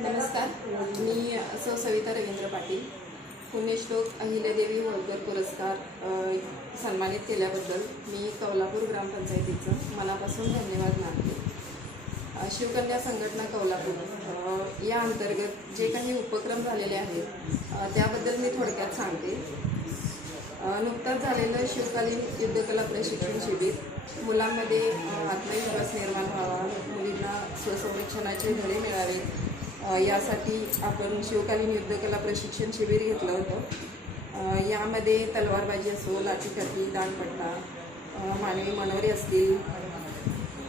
नमस्कार. मी सौ सविता रवींद्र पाटील. पुण्यश्लोक अहिल्यादेवी होळकर पुरस्कार सन्मानित केल्याबद्दल मी कौलापूर ग्रामपंचायतीचं मनापासून धन्यवाद मानते. शिवकन्या संघटना कौलापूर या अंतर्गत जे काही उपक्रम झालेले आहेत त्याबद्दल मी थोडक्यात सांगते. नुकताच झालेलं शिवकालीन युद्धकला प्रशिक्षण शिबिर मुलांमध्ये आत्मविश्वास निर्माण व्हावा मुलींना स्वसंरक्षणाचे धडे मिळावेत यासाठी आपण शिवकालीन युद्धकला प्रशिक्षण शिबिर घेतलं होतं. यामध्ये तलवारबाजी असो लाठीकाठी दानपट्टा मानवी मनोरे असतील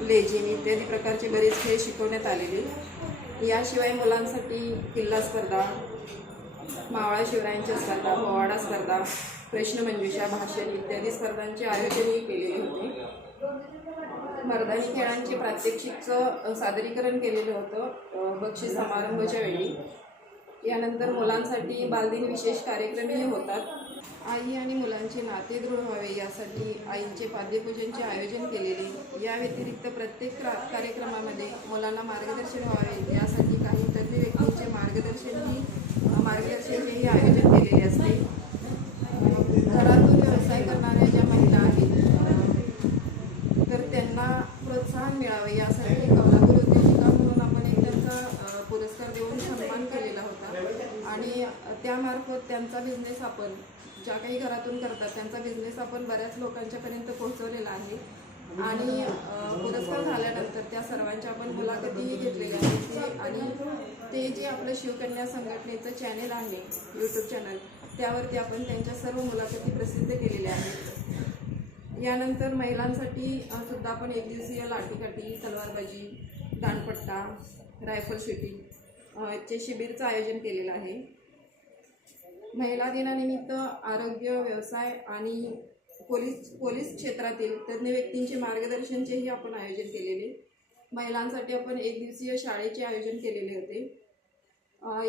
लेझिम इत्यादी प्रकारचे बरेच खेळ शिकवण्यात आलेले. याशिवाय मुलांसाठी किल्ला स्पर्धा मावळा शिवरायांच्या स्पर्धा पोवाडा स्पर्धा प्रश्नमंजुषा भाषण इत्यादी स्पर्धांचे आयोजनही केलेले होते. मर्दानी खेळांचे प्रात्यक्षिकचं सादरीकरण केलेलं होतं. बक्षीस समारंभाच्या वेळी. यानंतर मुलांसाठी बालदिन विशेष कार्यक्रमही होतात. आई आणि मुलांचे नाते दृढ व्हावे यासाठी आईंचे पाद्यपूजनचे आयोजन केलेले. या व्यतिरिक्त प्रत्येक कार्यक्रमामध्ये मुलांना मार्गदर्शन व्हावे यासाठी काही तज्ज्ञ व्यक्तींचे मार्गदर्शनही मार्गदर्शनचेही आयोजन केलेले असते. घरातून व्यवसाय करणाऱ्या ज्या महिला आहेत तर त्यांना प्रोत्साहन मिळावे यासाठी कौलापूर उद्योजिका म्हणून आपण एक त्यांचा अ, पुरस्कार देऊन सन्मान केलेला होता आणि त्यामार्फत त्यांचा बिझनेस आपण ज्या काही घरातून करतात त्यांचा बिझनेस आपण बऱ्याच लोकांच्यापर्यंत पोहोचवलेला आहे. आणि पुरस्कार झाल्यानंतर त्या सर्वांच्या आपण मुलाखतीही घेतलेल्या आहेत. आणि ते जे आपलं शिवकन्या संघटनेचं चॅनेल आहे यूट्यूब चॅनल त्यावरती आपण त्यांच्या सर्व मुलाखती प्रसिद्ध केलेल्या आहेत. यानंतर महिलांसाठी सुद्धा आपण एक दिवसीय लाठीकाठी तलवारबाजी दांडपट्टा रायफल शूटिंग चे शिबिरचं आयोजन केलेलं आहे. महिला दिनानिमित्त आरोग्य व्यवसाय आणि पोलीस पोलीस क्षेत्रातील तज्ज्ञ व्यक्तींचे मार्गदर्शनचेही आपण आयोजन केलेले. महिलांसाठी आपण एक दिवसीय शाळेचे आयोजन केलेले होते.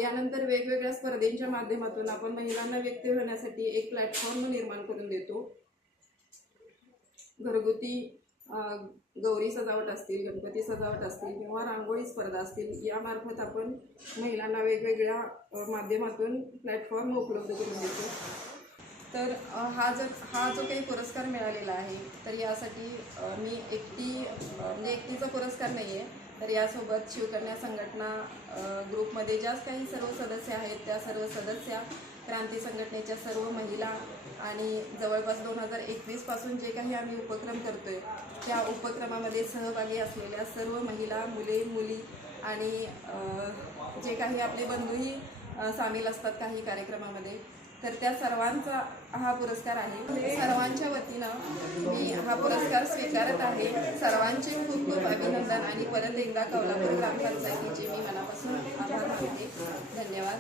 यानंतर वेगवेगळ्या स्पर्धेंच्या माध्यमातून आपण महिलांना व्यक्त होण्यासाठी एक प्लॅटफॉर्म निर्माण करून देतो. घरगुती गौरी सजावट असतील गणपती सजावट असतील किंवा रांगोळी स्पर्धा असतील यामार्फत आपण महिलांना वेगवेगळ्या माध्यमातून प्लॅटफॉर्म उपलब्ध करून देतो. तर हा जर हा जो काही पुरस्कार मिळालेला आहे तर यासाठी मी एकटी म्हणजे एकटीचा पुरस्कार नाही आहे तर यासोबत शिवकन्या संघटना ग्रुपमध्ये ज्या काही सर्व सदस्य आहेत त्या सर्व सदस्या क्रांती संघटनेच्या सर्व महिला आणि जवळपास दोन हजार एकवीसपासून जे काही आम्ही उपक्रम करतोय त्या उपक्रमामध्ये सहभागी असलेल्या सर्व महिला मुले मुली आणि जे काही आपले बंधूही सामील असतात काही कार्यक्रमामध्ये. तर त्या सर्वांचा हा पुरस्कार आहे. सर्वांच्या वतीनं मी हा पुरस्कार स्वीकारत आहे. सर्वांचे खूप खूप अभिनंदन आणि परत एकदा कौलापूर ग्रामपंचायतीचे मी मनापासून आभार मानते. धन्यवाद.